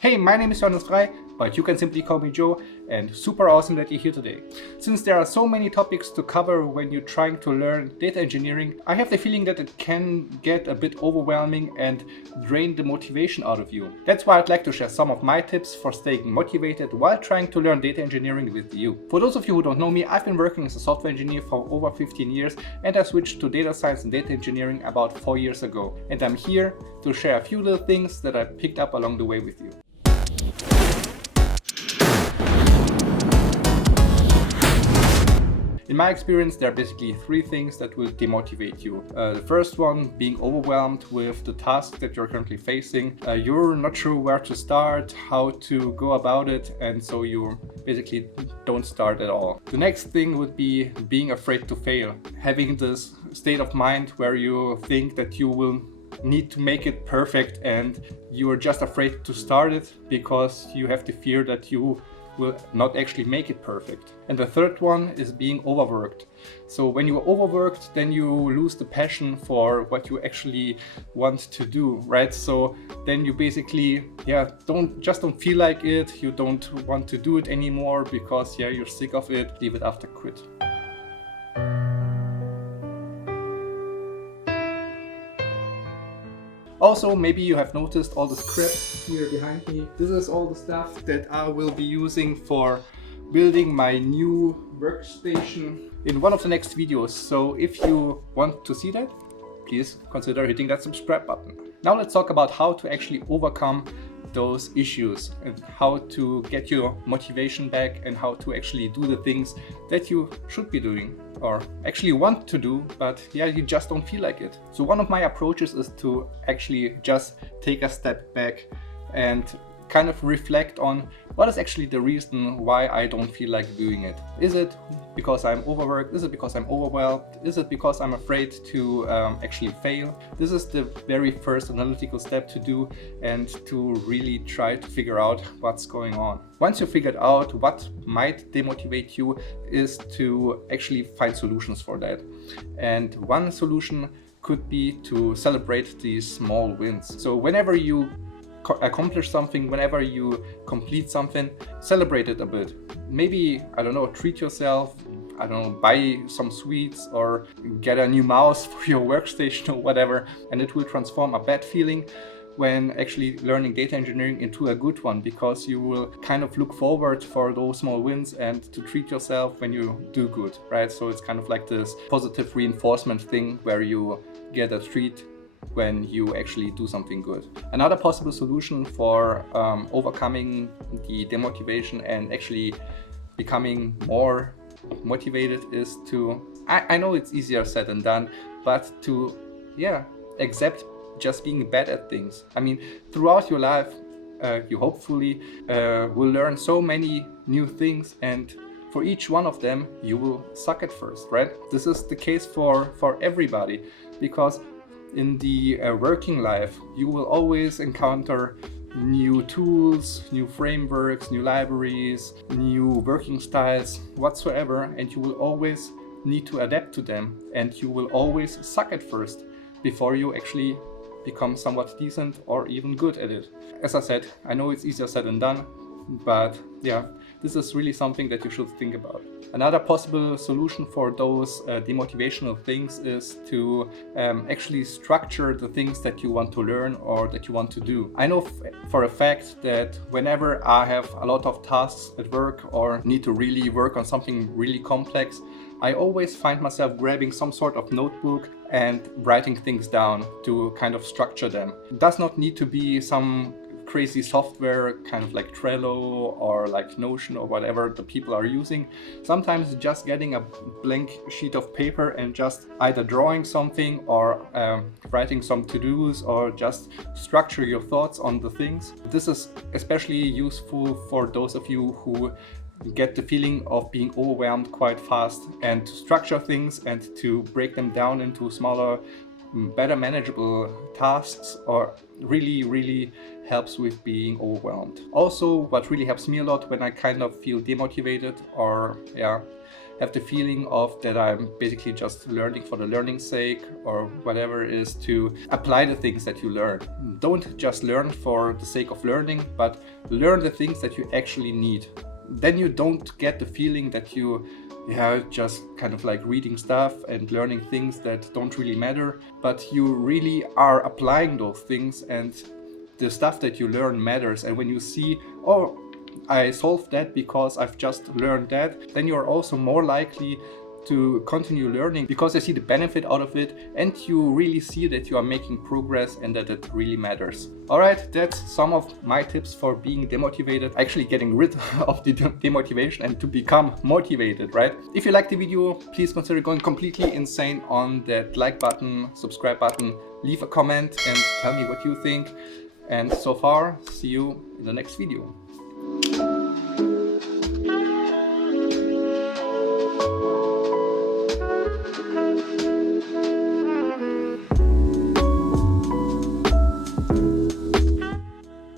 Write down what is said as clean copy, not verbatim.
Hey, my name is Johannes Frey, but you can simply call me Joe, and super awesome that you're here today. Since there are so many topics to cover when you're trying to learn data engineering, I have the feeling that it can get a bit overwhelming and drain the motivation out of you. That's why I'd like to share some of my tips for staying motivated while trying to learn data engineering with you. For those of you who don't know me, I've been working as a software engineer for over 15 years and I switched to data science and data engineering about 4 years ago. And I'm here to share a few little things that I picked up along the way with you. In my experience, there are basically three things that will demotivate you. The first one being overwhelmed with the task that you're currently facing. You're not sure where to start, how to go about it, and so you basically don't start at all. The next thing would be being afraid to fail. Having this state of mind where you think that you will need to make it perfect and you are just afraid to start it because you have the fear that you will not actually make it perfect. And the third one is being overworked. So when you're overworked, then you lose the passion for what you actually want to do, right? So then you basically, don't feel like it. You don't want to do it anymore because you're sick of it. Leave it after quit. Also, maybe you have noticed all the script here behind me. This is all the stuff that I will be using for building my new workstation in one of the next videos. So if you want to see that, please consider hitting that subscribe button. Now let's talk about how to actually overcome those issues and how to get your motivation back and how to actually do the things that you should be doing or actually want to do, but you just don't feel like it. So one of my approaches is to actually just take a step back and kind of reflect on what is actually the reason why I don't feel like doing it. Is it because I'm overworked? Is it because I'm overwhelmed? Is it because I'm afraid to actually fail? This is the very first analytical step to do and to really try to figure out what's going on. Once you figured out what might demotivate you is to actually find solutions for that. And one solution could be to celebrate these small wins. So whenever you accomplish something, whenever you complete something, celebrate it a bit. Maybe, treat yourself, buy some sweets or get a new mouse for your workstation or whatever, and it will transform a bad feeling when actually learning data engineering into a good one, because you will kind of look forward for those small wins and to treat yourself when you do good, right? So it's kind of like this positive reinforcement thing where you get a treat when you actually do something good. Another possible solution for overcoming the demotivation and actually becoming more motivated is to, I know it's easier said than done, but to accept just being bad at things. I mean, throughout your life, you hopefully will learn so many new things, and for each one of them, you will suck at first, right? This is the case for everybody, because in the working life, you will always encounter new tools, new frameworks, new libraries, new working styles, whatsoever, and you will always need to adapt to them, and you will always suck at first before you actually become somewhat decent or even good at it. As I said, I know it's easier said than done, but this is really something that you should think about. Another possible solution for those demotivational things is to actually structure the things that you want to learn or that you want to do. I know for a fact that whenever I have a lot of tasks at work or need to really work on something really complex, I always find myself grabbing some sort of notebook and writing things down to kind of structure them. It does not need to be some crazy software kind of like Trello or like Notion or whatever the people are using. Sometimes just getting a blank sheet of paper and just either drawing something or writing some to-dos or just structure your thoughts on the things. This is especially useful for those of you who get the feeling of being overwhelmed quite fast, and to structure things and to break them down into smaller, better manageable tasks or really helps with being overwhelmed. Also, what really helps me a lot when I kind of feel demotivated or have the feeling of that I'm basically just learning for the learning's sake or whatever it is, to apply the things that you learn. Don't just learn for the sake of learning, but learn the things that you actually need. Then you don't get the feeling that you just kind of like reading stuff and learning things that don't really matter, but you really are applying those things, and the stuff that you learn matters. And when you see, oh, I solved that because I've just learned that, then you're also more likely to continue learning because you see the benefit out of it, and you really see that you are making progress and that it really matters. Alright, that's some of my tips for being demotivated, actually getting rid of the demotivation and to become motivated, right? If you liked the video, please consider going completely insane on that like button, subscribe button, leave a comment and tell me what you think. And so far, see you in the next video.